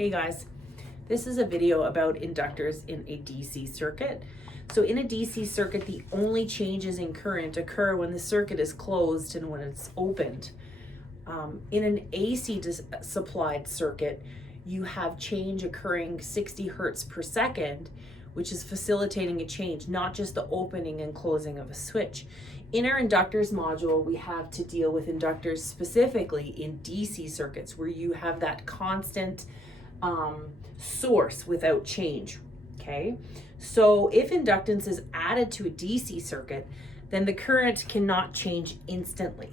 Hey guys, this is a video about inductors in a DC circuit. So in a DC circuit, the only changes in current occur when the circuit is closed and when it's opened. In an AC supplied circuit, you have change occurring 60 hertz per second, which is facilitating a change, not just the opening and closing of a switch. In our inductors module, we have to deal with inductors specifically in DC circuits where you have that constant source without change, okay? So if inductance is added to a DC circuit, then the current cannot change instantly.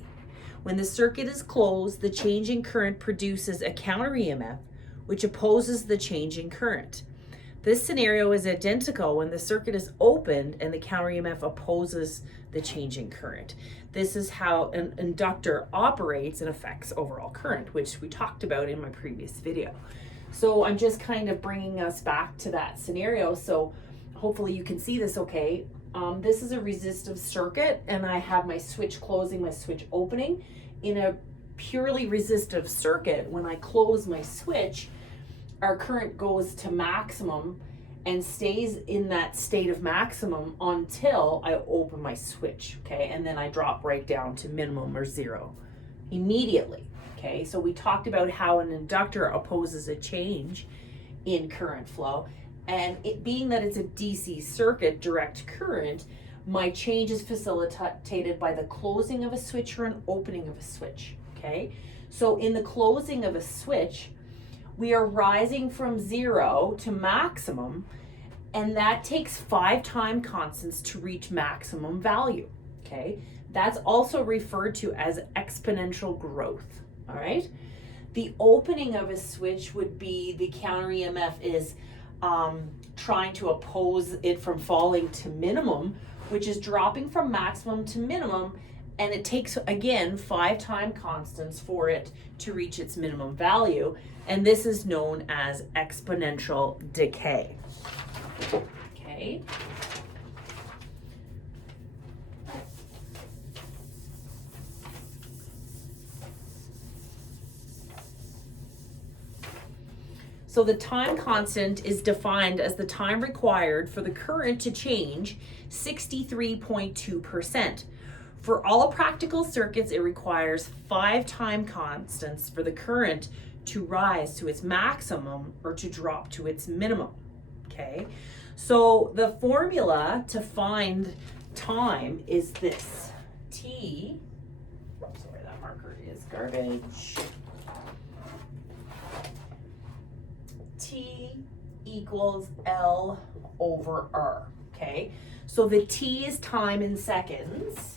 When the circuit is closed, the change in current produces a counter EMF, which opposes the change in current. This scenario is identical when the circuit is opened and the counter EMF opposes the change in current. This is how an inductor operates and affects overall current, which we talked about in my previous video. So I'm just kind of bringing us back to that scenario. So hopefully you can see this okay. This is a resistive circuit and I have my switch closing, my switch opening. In a purely resistive circuit, when I close my switch, our current goes to maximum and stays in that state of maximum until I open my switch, okay? And then I drop right down to minimum or zero immediately, okay? So we talked about how an inductor opposes a change in current flow, and it being that it's a DC circuit, direct current, my change is facilitated by the closing of a switch or an opening of a switch, okay? So in the closing of a switch, we are rising from zero to maximum, and that takes 5 time constants to reach maximum value, okay? That's also referred to as exponential growth, all right? The opening of a switch would be the counter EMF is trying to oppose it from falling to minimum, which is dropping from maximum to minimum, and it takes, again, 5 time constants for it to reach its minimum value, and this is known as exponential decay. Okay. So the time constant is defined as the time required for the current to change 63.2%. For all practical circuits, it requires 5 time constants for the current to rise to its maximum or to drop to its minimum, okay? So the formula to find time is this. T, sorry, that marker is garbage. T equals L over R, okay? So the T is time in seconds.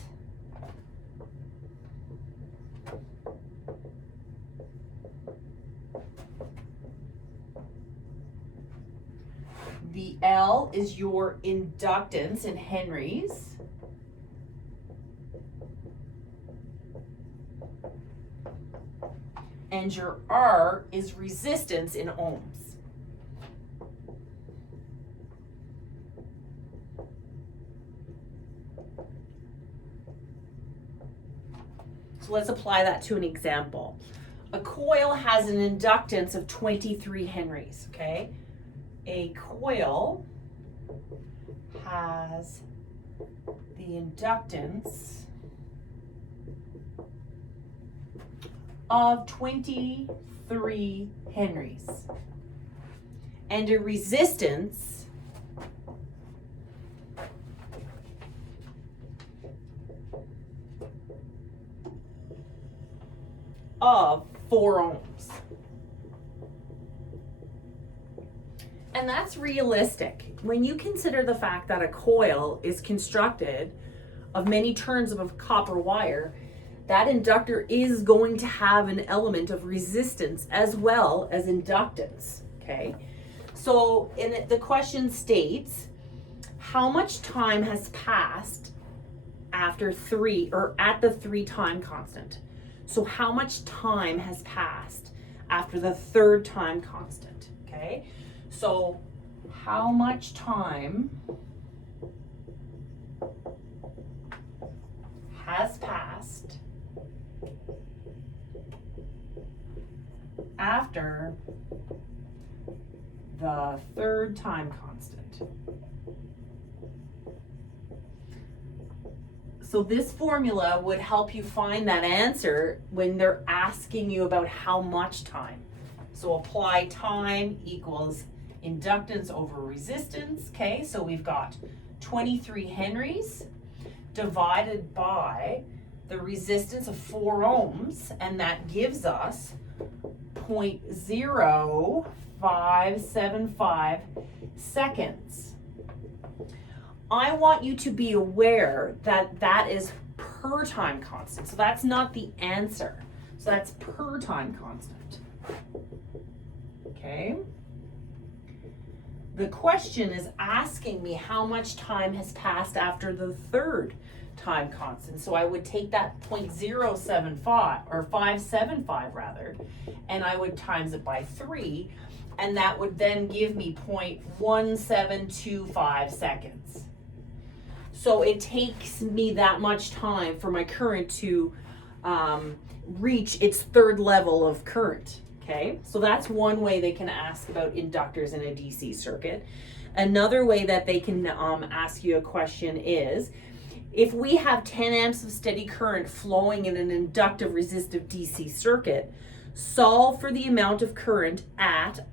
The L is your inductance in henries. And your R is resistance in ohms. So let's apply that to an example. A coil has an inductance of 23 henries, okay? A coil has the inductance of 23 henries and a resistance of 4 ohms. And that's realistic. When you consider the fact that a coil is constructed of many turns of copper wire, that inductor is going to have an element of resistance as well as inductance, okay? So the question states, how much time has passed after 3, or at the 3 time constant? So how much time has passed after the 3rd time constant, okay? So how much time has passed after the third time constant. So this formula would help you find that answer when they're asking you about how much time. So apply time equals inductance over resistance. Okay, so we've got 23 henries divided by the resistance of 4 ohms, and that gives us 0.0575 seconds. I want you to be aware that that is per time constant. So that's not the answer. So that's per time constant. Okay. The question is asking me how much time has passed after the third time constant. So I would take that 0.075 or 575 rather, and I would times it by 3, and that would then give me 0.1725 seconds. So it takes me that much time for my current to reach its third level of current. Okay, so that's one way they can ask about inductors in a DC circuit. Another way that they can ask you a question is, if we have 10 amps of steady current flowing in an inductive resistive DC circuit, solve for the amount of current at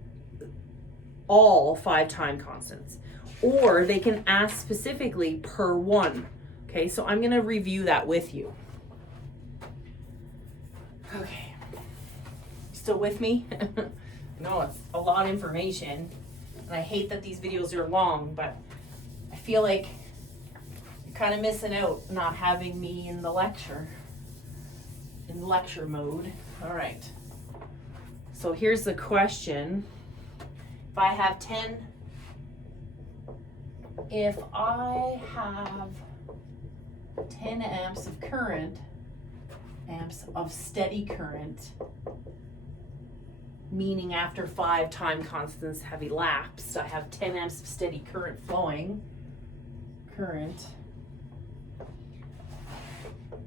all 5 time constants. Or they can ask specifically per one. Okay, so I'm going to review that with you. Okay, still with me? No, it's a lot of information, and I hate that these videos are long, but I feel like you're kind of missing out not having me in the lecture mode. All right, so here's the question. If I have 10 amps of current, amps of steady current, meaning after 5 time constants have elapsed, I have 10 amps of steady current flowing,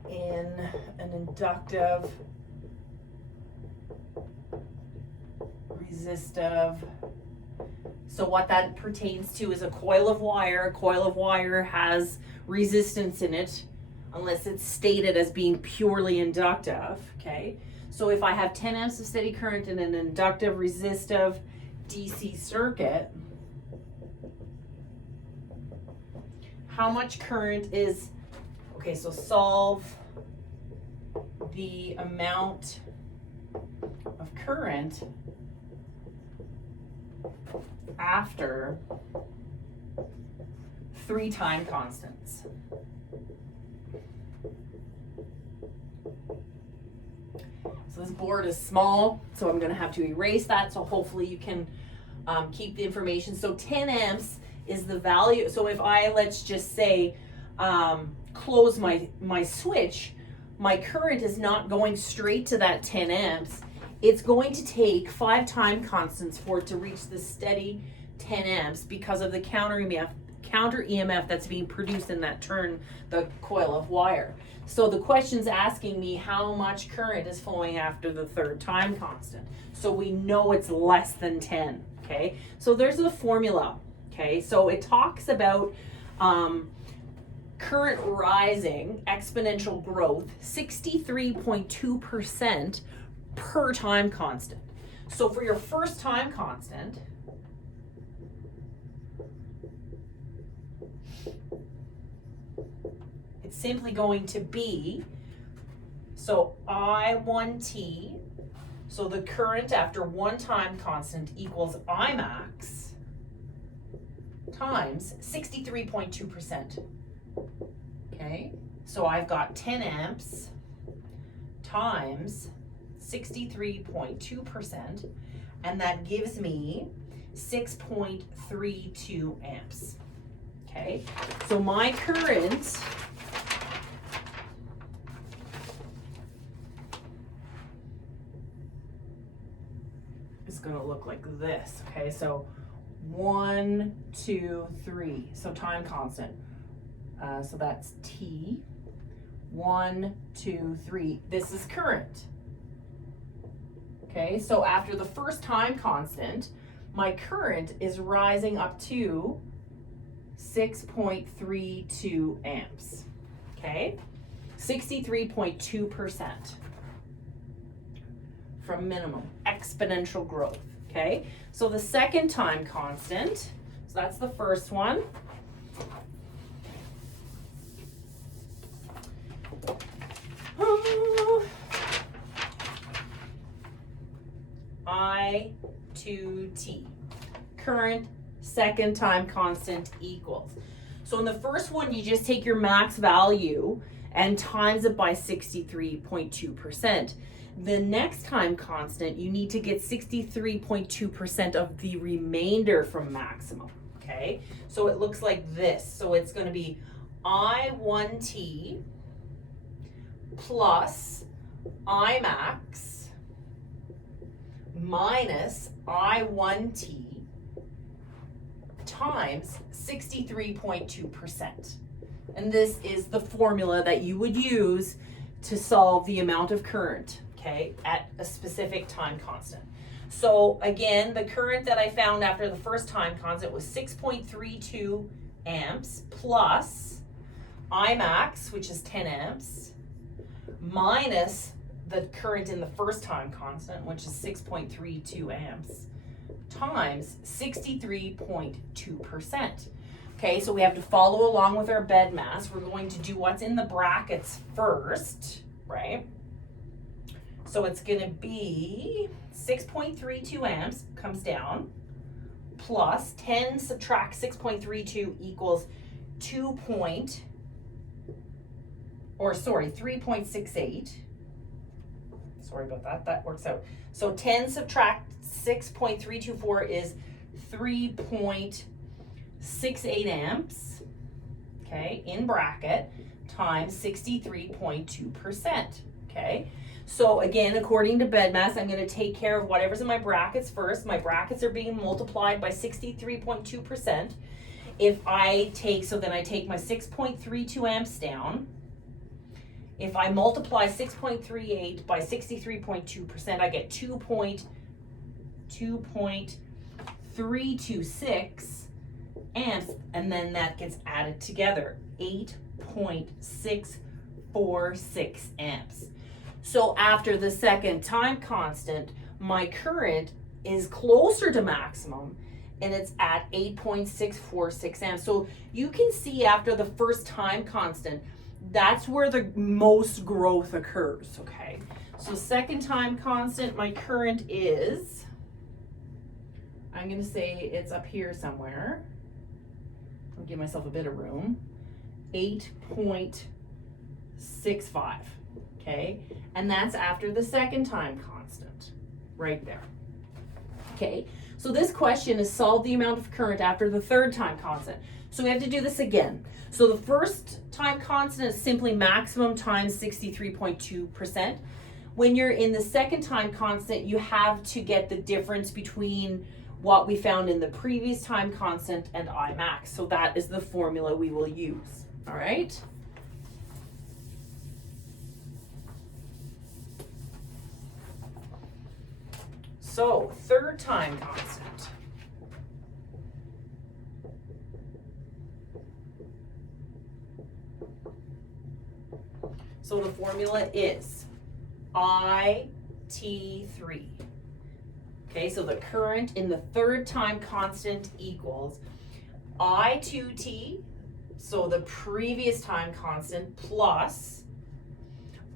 in an inductive, resistive. So what that pertains to is a coil of wire. A coil of wire has resistance in it, unless it's stated as being purely inductive, okay? So if I have 10 amps of steady current in an inductive, resistive DC circuit, how much current is, okay, so solve the amount of current after 3 time constants. So this board is small, so I'm going to have to erase that, so hopefully you can keep the information. So 10 amps is the value. So if I, let's just say, close my switch, my current is not going straight to that 10 amps. It's going to take 5 time constants for it to reach the steady 10 amps because of the counter EMF that's being produced in that the coil of wire. So the question's asking me how much current is flowing after the 3rd time constant. So we know it's less than 10, okay? So there's a formula, okay? So it talks about current rising, exponential growth, 63.2% per time constant. So for your first time constant, it's simply going to be, so I1T, so the current after 1 time constant equals Imax times 63.2%. Okay, so I've got 10 amps times 63.2%, and that gives me 6.32 amps. Okay, so my current is going to look like this. Okay, so 1, 2, 3. So time constant. So that's T. 1, 2, 3. This is current. Okay, so after the first time constant, my current is rising up to 6.32 amps, okay? 63.2% from minimum, exponential growth, okay? So the second time constant, so that's the first one. I2T, current second time constant equals. So in the first one, you just take your max value and times it by 63.2%. The next time constant, you need to get 63.2% of the remainder from maximum, okay? So it looks like this. So it's going to be I1T plus Imax minus I1T times 63.2%. And this is the formula that you would use to solve the amount of current, okay, at a specific time constant. So again, the current that I found after the first time constant was 6.32 amps plus Imax, which is 10 amps, minus the current in the first time constant, which is 6.32 amps, times 63.2%. Okay, so we have to follow along with our bed mass. We're going to do what's in the brackets first, right? So it's going to be 6.32 amps comes down, plus 10 subtract 6.32 equals 3.68. Sorry about that, that works out. So 10 subtract 6.324 is 3.68 amps, okay, in bracket, times 63.2%, okay? So again, according to bed mass, I'm going to take care of whatever's in my brackets first. My brackets are being multiplied by 63.2%. If I take, so then I take my 6.32 amps down. If I multiply 6.38 by 63.2%, I get 2.326 amps, and then that gets added together, 8.646 amps. So after the second time constant, my current is closer to maximum, and it's at 8.646 amps. So you can see after the first time constant, that's where the most growth occurs, okay? So second time constant, my current is, I'm going to say it's up here somewhere. I'll give myself a bit of room. 8.65, okay? And that's after the second time constant, right there. Okay, so this question is solve the amount of current after the third time constant. So we have to do this again. So the first time constant is simply maximum times 63.2%. When you're in the second time constant, you have to get the difference between what we found in the previous time constant and Imax. So that is the formula we will use, all right? So third time constant. So the formula is I-T3. Okay, so the current in the third time constant equals I2T, so the previous time constant, plus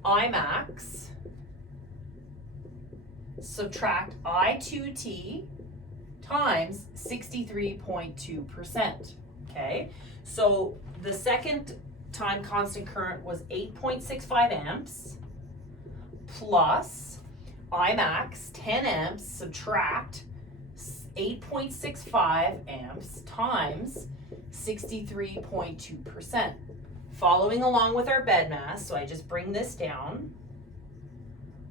Imax, subtract I2T times 63.2%. Okay, so the second time constant current was 8.65 amps plus Imax 10 amps subtract 8.65 amps times 63.2%. Following along with our bed mass, so I just bring this down,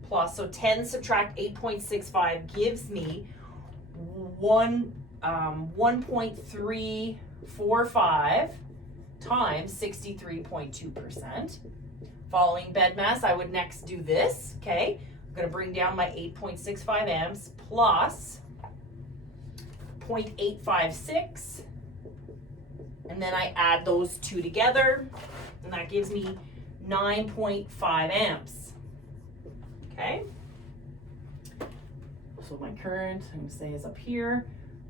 plus, so 10 subtract 8.65 gives me 1.345 times 63.2%. Following bed mass, I would next do this, okay? I'm going to bring down my 8.65 amps plus 0.856. And then I add those two together, and that gives me 9.5 amps. Okay? So my current, I'm going to say, is up here,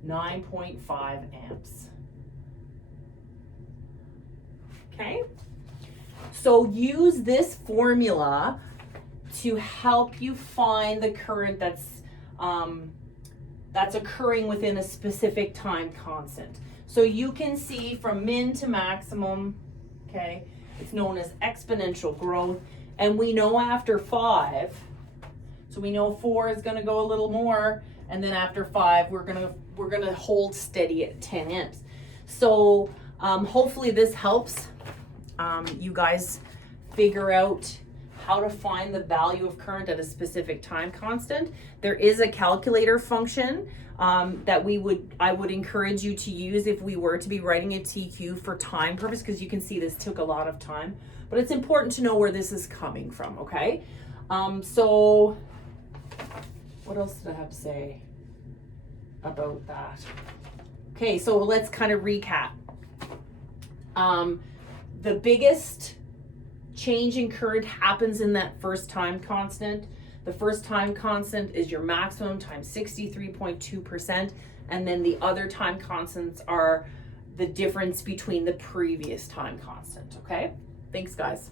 9.5 amps. Okay? So use this formula to help you find the current that's occurring within a specific time constant. So you can see from min to maximum, okay, it's known as exponential growth, and we know after 5, so we know 4 is going to go a little more, and then after 5 we're going to hold steady at 10 amps. So hopefully this helps you guys figure out how to find the value of current at a specific time constant. There is a calculator function that I would encourage you to use if we were to be writing a TQ for time purpose, because you can see this took a lot of time, but it's important to know where this is coming from, okay? So what else did I have to say about that? Okay, so let's kind of recap. The biggest change in current happens in that first time constant. The first time constant is your maximum times 63.2%, and then the other time constants are the difference between the previous time constant, okay? Thanks, guys.